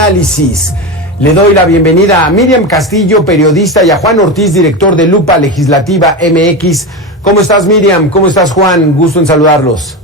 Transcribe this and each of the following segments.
Análisis. Le doy la bienvenida a Miriam Castillo, periodista, y a Juan Ortiz, director de Lupa Legislativa MX. ¿Cómo estás, Miriam? ¿Cómo estás, Juan? Gusto en saludarlos.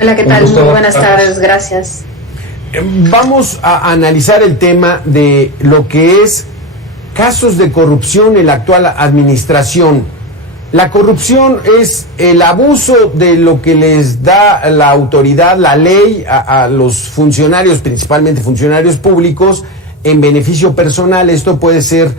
Hola, ¿qué tal? Muy buenas tardes, gracias. Vamos a analizar el tema de lo que es casos de corrupción en la actual administración. La corrupción es el abuso de lo que les da la autoridad, la ley, a los funcionarios, principalmente funcionarios públicos, en beneficio personal. Esto puede ser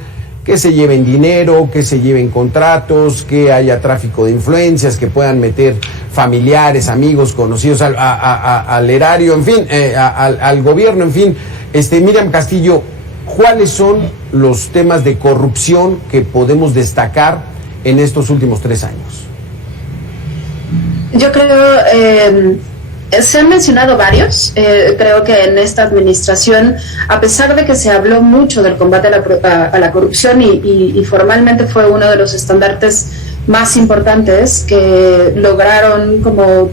que se lleven dinero, que se lleven contratos, que haya tráfico de influencias, que puedan meter familiares, amigos, conocidos al erario, en fin, al gobierno, en fin. Miriam Castillo, ¿cuáles son los temas de corrupción que podemos destacar en estos últimos 3 años? Yo creo, se han mencionado varios. Creo que en esta administración, a pesar de que se habló mucho del combate a la corrupción y formalmente fue uno de los estandartes más importantes que lograron como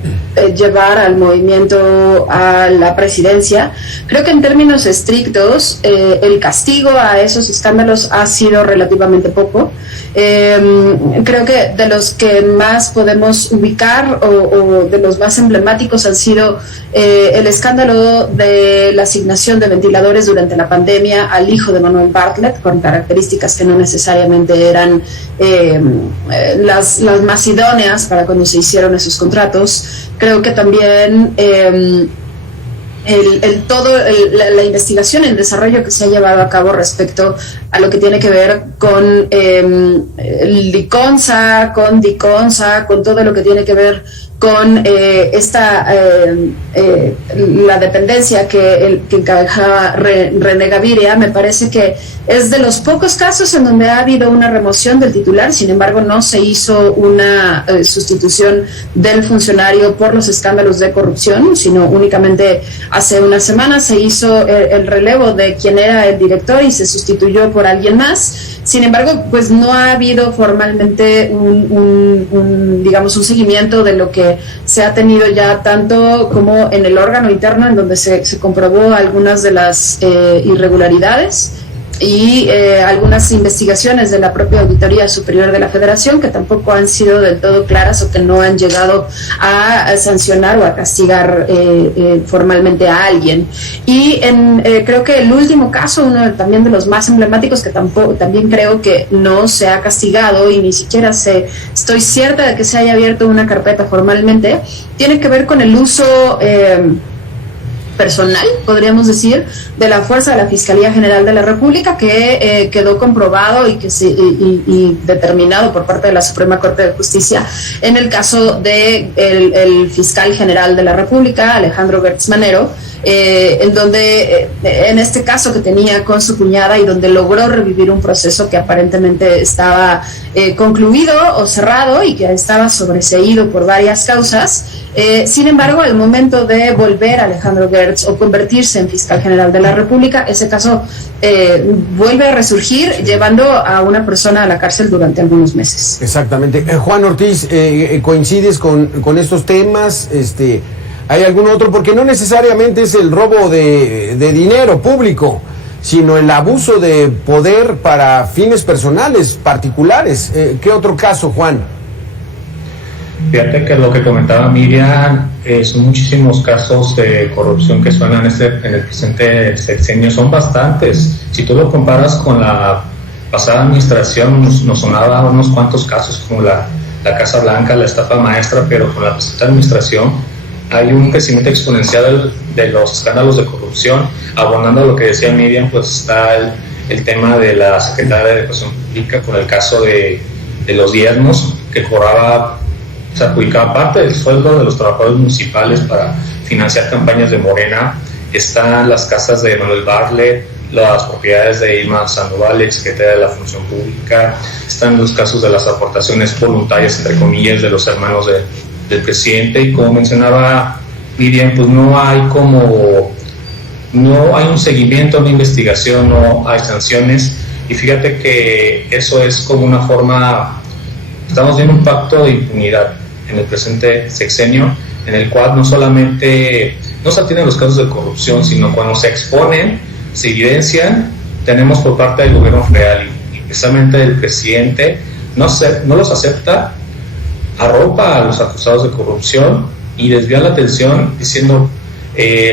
llevar al movimiento a la presidencia, creo que en términos estrictos el castigo a esos escándalos ha sido relativamente poco. Creo que de los que más podemos ubicar o de los más emblemáticos han sido el escándalo de la asignación de ventiladores durante la pandemia al hijo de Manuel Bartlett, con características que no necesariamente eran las más idóneas para cuando se hicieron esos contratos. Creo que también la investigación, el desarrollo que se ha llevado a cabo respecto a lo que tiene que ver con Liconza, con Diconza, con todo lo que tiene que ver con la dependencia que encabezaba René Gaviria. Me parece que es de los pocos casos en donde ha habido una remoción del titular. Sin embargo, no se hizo una sustitución del funcionario por los escándalos de corrupción, sino únicamente hace unas semanas se hizo el relevo de quien era el director y se sustituyó por alguien más. Sin embargo, pues no ha habido formalmente un seguimiento de lo que se ha tenido ya, tanto como en el órgano interno, en donde se comprobó algunas de las irregularidades y algunas investigaciones de la propia Auditoría Superior de la Federación, que tampoco han sido del todo claras o que no han llegado a sancionar o a castigar formalmente a alguien. Y creo que el último caso, uno también de los más emblemáticos, que también creo que no se ha castigado y ni siquiera estoy cierta de que se haya abierto una carpeta formalmente, tiene que ver con el uso personal, podríamos decir, de la fuerza de la Fiscalía General de la República, que quedó comprobado y determinado por parte de la Suprema Corte de Justicia en el caso de el fiscal general de la República, Alejandro Gertz Manero, en donde en este caso que tenía con su cuñada y donde logró revivir un proceso que aparentemente estaba concluido o cerrado y que estaba sobreseído por varias causas. Sin embargo, al momento de volver a Alejandro Gertz o convertirse en fiscal general de la República, ese caso vuelve a resurgir, llevando a una persona a la cárcel durante algunos meses. Exactamente. Juan Ortiz, ¿coincides con estos temas? ¿Hay algún otro? Porque no necesariamente es el robo de dinero público, sino el abuso de poder para fines personales, particulares. ¿Qué otro caso, Juan? Fíjate que lo que comentaba Miriam, son muchísimos casos de corrupción que suenan en el presente sexenio, son bastantes. Si tú lo comparas con la pasada administración, nos sonaba unos cuantos casos como la Casa Blanca, la estafa maestra, pero con la presente administración hay un crecimiento exponencial de los escándalos de corrupción. Abonando a lo que decía Miriam, pues está el tema de la Secretaría de Educación Pública con el caso de los diezmos, que se adjudicaba parte del sueldo de los trabajadores municipales para financiar campañas de Morena. Están las casas de Manuel Bartlett, las propiedades de Irma Sandoval, secretaria de la Función Pública. Están los casos de las aportaciones voluntarias, entre comillas, de los hermanos del presidente. Y como mencionaba Miriam, pues no hay un seguimiento, una investigación, no hay sanciones. Y fíjate que eso es como una forma, estamos viendo un pacto de impunidad en el presente sexenio, en el cual no solamente no se atienden los casos de corrupción, sino cuando se exponen, se evidencian, tenemos por parte del gobierno federal y precisamente del presidente, no los acepta, arropa a los acusados de corrupción y desvía la atención diciendo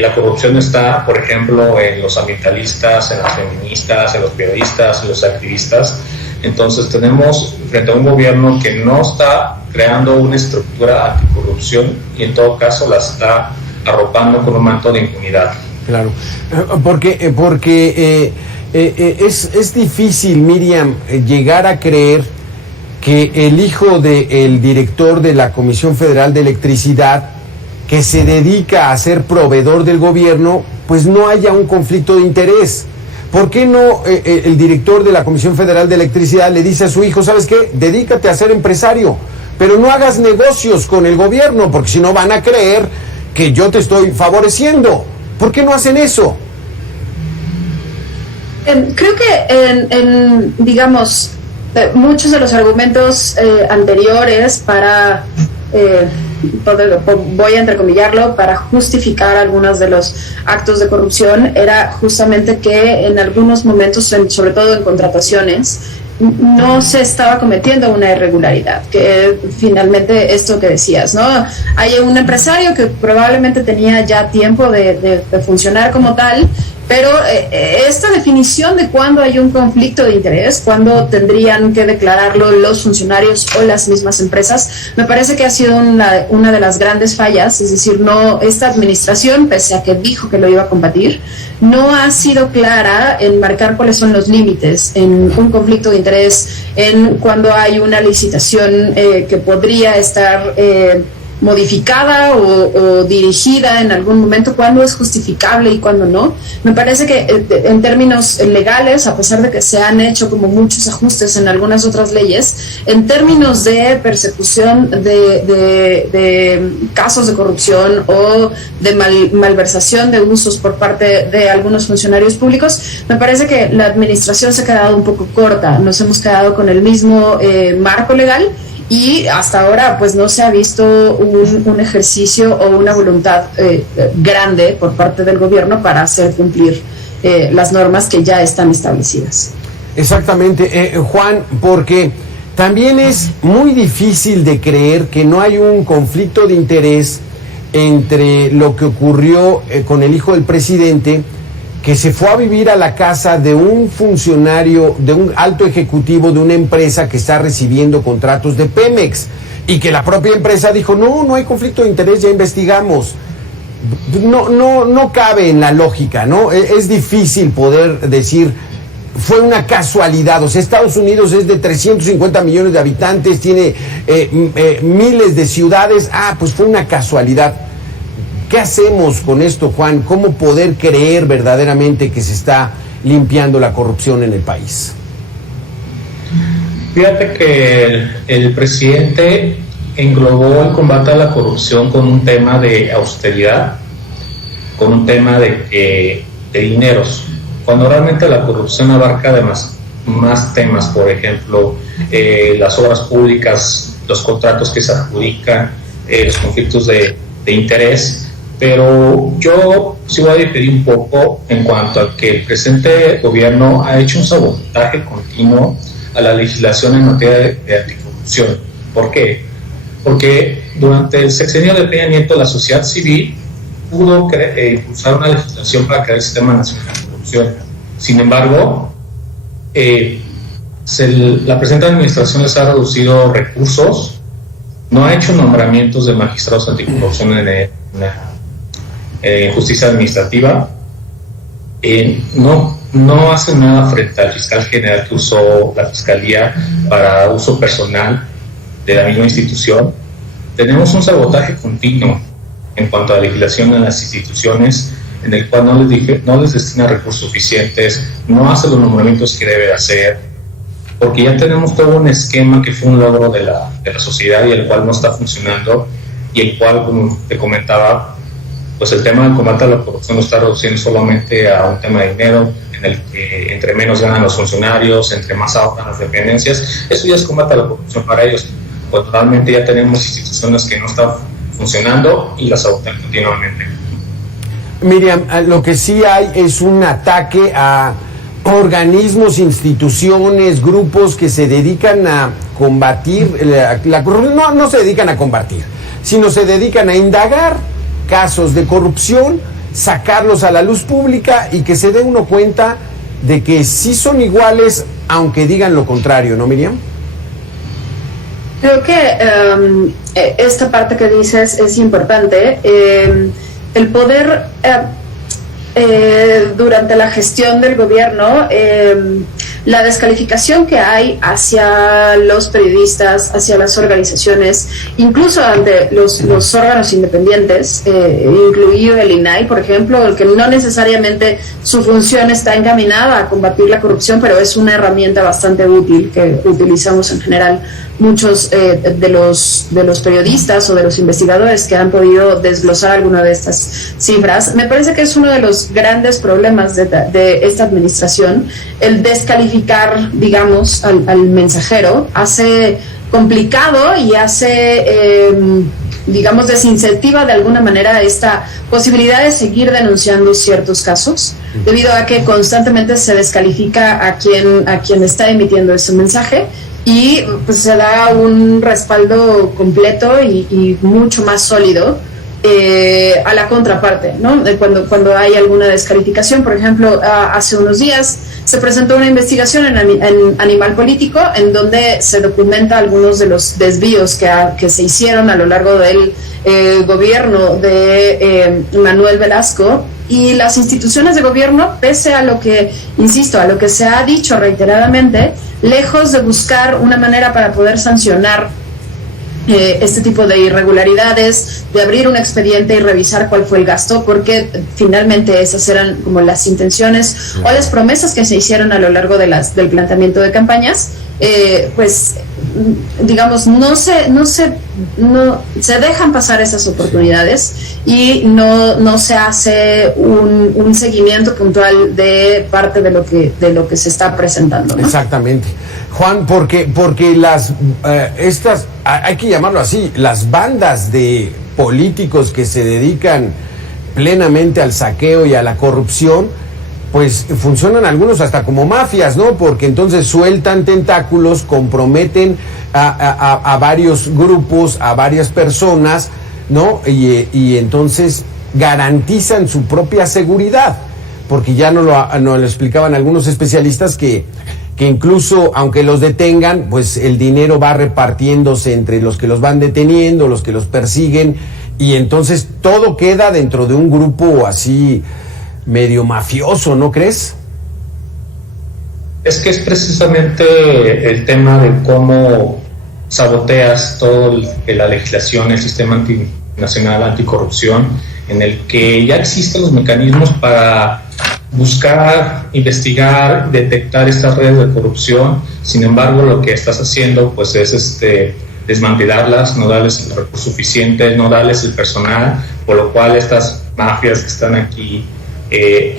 la corrupción está, por ejemplo, en los ambientalistas, en las feministas, en los periodistas, en los activistas. Entonces tenemos frente a un gobierno que no está creando una estructura anticorrupción y en todo caso la está arropando con un manto de impunidad. Claro, porque es difícil, Miriam, llegar a creer que el hijo del director de la Comisión Federal de Electricidad, que se dedica a ser proveedor del gobierno, pues no haya un conflicto de interés. ¿Por qué no el director de la Comisión Federal de Electricidad le dice a su hijo, ¿sabes qué? Dedícate a ser empresario, pero no hagas negocios con el gobierno, porque si no van a creer que yo te estoy favoreciendo? ¿Por qué no hacen eso? Creo que digamos, muchos de los argumentos anteriores para, voy a entrecomillarlo, para justificar algunos de los actos de corrupción, era justamente que en algunos momentos, sobre todo en contrataciones, no se estaba cometiendo una irregularidad, que finalmente esto que decías, ¿no? Hay un empresario que probablemente tenía ya tiempo de funcionar como tal, pero esta definición de cuándo hay un conflicto de interés, cuándo tendrían que declararlo los funcionarios o las mismas empresas, me parece que ha sido una de las grandes fallas. Es decir, no, esta administración, pese a que dijo que lo iba a combatir, no ha sido clara en marcar cuáles son los límites en un conflicto de interés, en cuando hay una licitación que podría estar modificada o dirigida en algún momento, cuándo es justificable y cuándo no. Me parece que en términos legales, a pesar de que se han hecho como muchos ajustes en algunas otras leyes, en términos de persecución de casos de corrupción o de malversación de usos por parte de algunos funcionarios públicos, me parece que la administración se ha quedado un poco corta. Nos hemos quedado con el mismo marco legal y hasta ahora pues no se ha visto un ejercicio o una voluntad grande por parte del gobierno para hacer cumplir las normas que ya están establecidas. Exactamente, Juan, porque también es muy difícil de creer que no hay un conflicto de interés entre lo que ocurrió con el hijo del presidente, que se fue a vivir a la casa de un funcionario, de un alto ejecutivo de una empresa que está recibiendo contratos de Pemex, y que la propia empresa dijo, no hay conflicto de interés, ya investigamos. No cabe en la lógica, ¿no? Es difícil poder decir, fue una casualidad. O sea, Estados Unidos es de 350 millones de habitantes, tiene miles de ciudades, pues fue una casualidad. ¿Qué hacemos con esto, Juan? ¿Cómo poder creer verdaderamente que se está limpiando la corrupción en el país? Fíjate que el presidente englobó el combate a la corrupción con un tema de austeridad, con un tema de dineros, cuando realmente la corrupción abarca además más temas, por ejemplo, las obras públicas, los contratos que se adjudican, los conflictos de interés. Pero yo sí voy a diferir un poco en cuanto a que el presente gobierno ha hecho un sabotaje continuo a la legislación en materia de anticorrupción. ¿Por qué? Porque durante el sexenio de Peña Nieto la sociedad civil pudo impulsar una legislación para crear el Sistema Nacional de Corrupción. Sin embargo, la presente administración les ha reducido recursos, no ha hecho nombramientos de magistrados anticorrupción en justicia administrativa, no hace nada frente al fiscal general que usó la fiscalía para uso personal de la misma institución. Tenemos un sabotaje continuo en cuanto a la legislación en las instituciones, en el cual no les destina recursos suficientes, no hace los nombramientos que debe hacer, porque ya tenemos todo un esquema que fue un logro de la sociedad y el cual no está funcionando, y el cual, como te comentaba, pues el tema del combate a la corrupción no está reduciendo solamente a un tema de dinero, en el que entre menos ganan los funcionarios, entre más ahorran las dependencias. Eso ya es combate a la corrupción para ellos, pues realmente ya tenemos instituciones que no están funcionando y las sabotean continuamente. Miriam, lo que sí hay es un ataque a organismos, instituciones, grupos que se dedican a combatir la corrupción. No se dedican a combatir, sino se dedican a indagar casos de corrupción, sacarlos a la luz pública y que se dé uno cuenta de que sí son iguales, aunque digan lo contrario, ¿no, Miriam? Creo que esta parte que dices es importante. El poder durante la gestión del gobierno, la descalificación que hay hacia los periodistas, hacia las organizaciones, incluso ante los órganos independientes, incluido el INAI, por ejemplo, el que no necesariamente su función está encaminada a combatir la corrupción, pero es una herramienta bastante útil que utilizamos en general muchos de los periodistas o de los investigadores que han podido desglosar alguna de estas cifras. Me parece que es uno de los grandes problemas de esta administración, el descalificar, digamos, al mensajero, hace complicado y hace, digamos, desincentiva de alguna manera esta posibilidad de seguir denunciando ciertos casos, debido a que constantemente se descalifica a quien está emitiendo ese mensaje, y pues se da un respaldo completo y mucho más sólido a la contraparte, ¿no? Cuando hay alguna descalificación. Por ejemplo, hace unos días se presentó una investigación en Animal Político en donde se documenta algunos de los desvíos que se hicieron a lo largo del gobierno de Manuel Velasco, y las instituciones de gobierno, pese a lo que, insisto, a lo que se ha dicho reiteradamente, lejos de buscar una manera para poder sancionar este tipo de irregularidades, de abrir un expediente y revisar cuál fue el gasto, porque finalmente esas eran como las intenciones o las promesas que se hicieron a lo largo del planteamiento de campañas, pues digamos no se dejan pasar esas oportunidades y no se hace un seguimiento puntual de parte de lo que se está presentando, ¿no? Exactamente, Juan, porque las estas, hay que llamarlo así, las bandas de políticos que se dedican plenamente al saqueo y a la corrupción, pues funcionan algunos hasta como mafias, ¿no? Porque entonces sueltan tentáculos, comprometen a varios grupos, a varias personas, ¿no? Y entonces garantizan su propia seguridad, porque ya nos lo explicaban algunos especialistas que incluso aunque los detengan, pues el dinero va repartiéndose entre los que los van deteniendo, los que los persiguen, y entonces todo queda dentro de un grupo así medio mafioso, ¿no crees? Es que es precisamente el tema de cómo saboteas toda la legislación, el sistema nacional anticorrupción, en el que ya existen los mecanismos para buscar, investigar, detectar estas redes de corrupción. Sin embargo, lo que estás haciendo pues es desmantelarlas, no darles el recurso suficiente, no darles el personal, por lo cual estas mafias que están aquí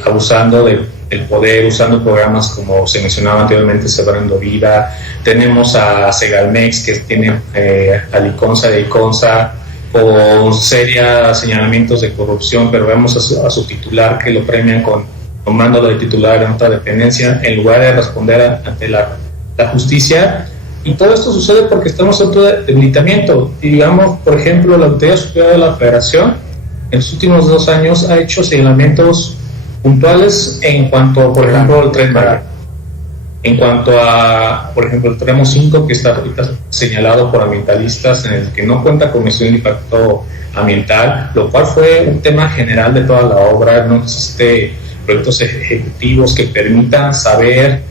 abusando del poder, usando programas como se mencionaba anteriormente, Sembrando Vida. Tenemos a Segalmex, que tiene a Liconza de Iconza, con serios señalamientos de corrupción, pero vemos a su titular que lo premian nombrándolo de titular en otra dependencia, en lugar de responder ante la justicia. Y todo esto sucede porque estamos en todo debilitamiento. Y digamos, por ejemplo, la Auditoría Superior de la Federación en los últimos 2 años ha hecho señalamientos puntuales en cuanto, por ejemplo, el Tren Maya. En cuanto a, por ejemplo, el tramo 5, que está ahorita señalado por ambientalistas, en el que no cuenta con estudio de impacto ambiental, lo cual fue un tema general de toda la obra. No existe proyectos ejecutivos que permitan saber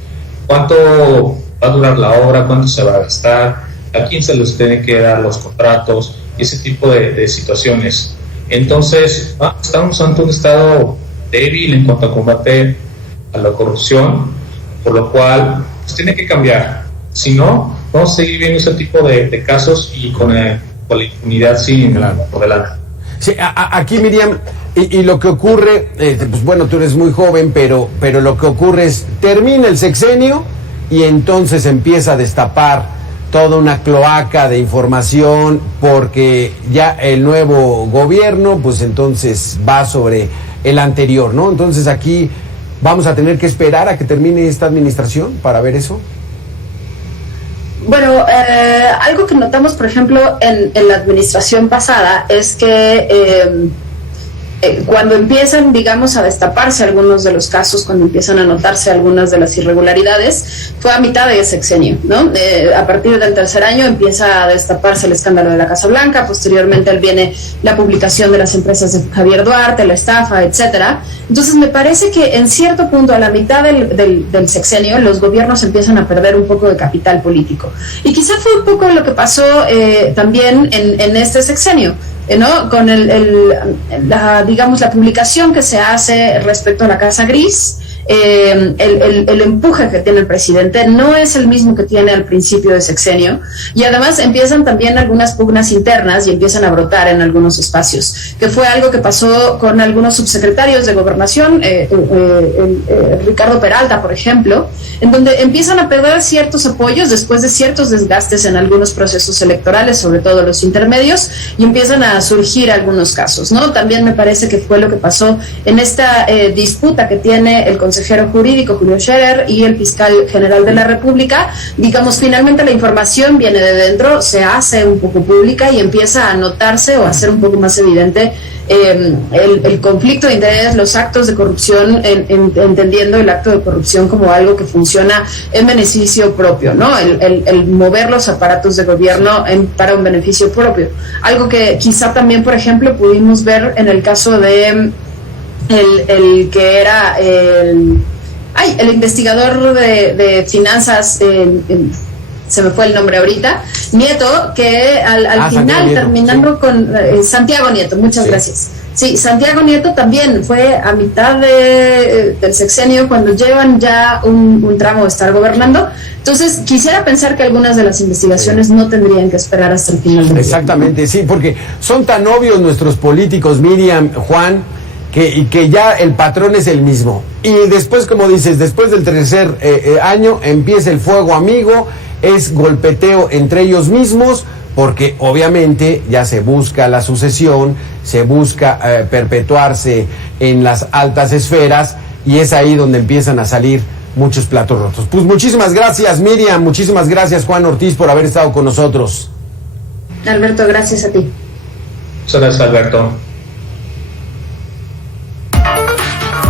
cuánto va a durar la obra, cuánto se va a gastar, a quién se les tiene que dar los contratos, y ese tipo de situaciones. Entonces, estamos ante un estado débil en cuanto a combate a la corrupción, por lo cual pues, tiene que cambiar. Si no, vamos a seguir viendo ese tipo de casos y con la impunidad por delante. Sí, aquí, Miriam, y lo que ocurre, pues bueno, tú eres muy joven, pero lo que ocurre es, termina el sexenio y entonces empieza a destapar toda una cloaca de información, porque ya el nuevo gobierno, pues entonces va sobre el anterior, ¿no? Entonces aquí vamos a tener que esperar a que termine esta administración para ver eso. Bueno, algo que notamos, por ejemplo, en la administración pasada es que cuando empiezan, digamos, a destaparse algunos de los casos, cuando empiezan a notarse algunas de las irregularidades, fue a mitad de sexenio, ¿no? A partir del tercer año empieza a destaparse el escándalo de la Casa Blanca, posteriormente viene la publicación de las empresas de Javier Duarte, la estafa, etcétera. Entonces me parece que en cierto punto, a la mitad del sexenio, los gobiernos empiezan a perder un poco de capital político. Y quizá fue un poco lo que pasó también en este sexenio, ¿no? Con la publicación que se hace respecto a la Casa Gris, el empuje que tiene el presidente no es el mismo que tiene al principio de sexenio, y además empiezan también algunas pugnas internas y empiezan a brotar en algunos espacios, que fue algo que pasó con algunos subsecretarios de gobernación, Ricardo Peralta, por ejemplo, en donde empiezan a perder ciertos apoyos después de ciertos desgastes en algunos procesos electorales, sobre todo los intermedios, y empiezan a surgir algunos casos, ¿no? También me parece que fue lo que pasó en esta disputa que tiene el consejero jurídico Julio Scherer y el fiscal general de la República. Digamos, finalmente la información viene de dentro, se hace un poco pública y empieza a notarse o a ser un poco más evidente el conflicto de interés, los actos de corrupción, entendiendo el acto de corrupción como algo que funciona en beneficio propio, ¿no? El mover los aparatos de gobierno para un beneficio propio. Algo que quizá también, por ejemplo, pudimos ver en el caso de el que era el investigador de finanzas, se me fue el nombre ahorita, Nieto, que al final Nieto, terminando sí. con Santiago Nieto, muchas sí. Gracias. Sí, Santiago Nieto también fue a mitad del sexenio, cuando llevan ya un tramo de estar gobernando. Entonces, quisiera pensar que algunas de las investigaciones no tendrían que esperar hasta el final del Exactamente, sí, porque son tan obvios nuestros políticos, Miriam, Juan, que ya el patrón es el mismo. Y después, como dices, después del tercer año empieza el fuego amigo, es golpeteo entre ellos mismos, porque obviamente ya se busca la sucesión, se busca perpetuarse en las altas esferas, y es ahí donde empiezan a salir muchos platos rotos. Pues muchísimas gracias, Miriam, muchísimas gracias, Juan Ortiz, por haber estado con nosotros. Alberto, gracias a ti. Muchas gracias, Alberto.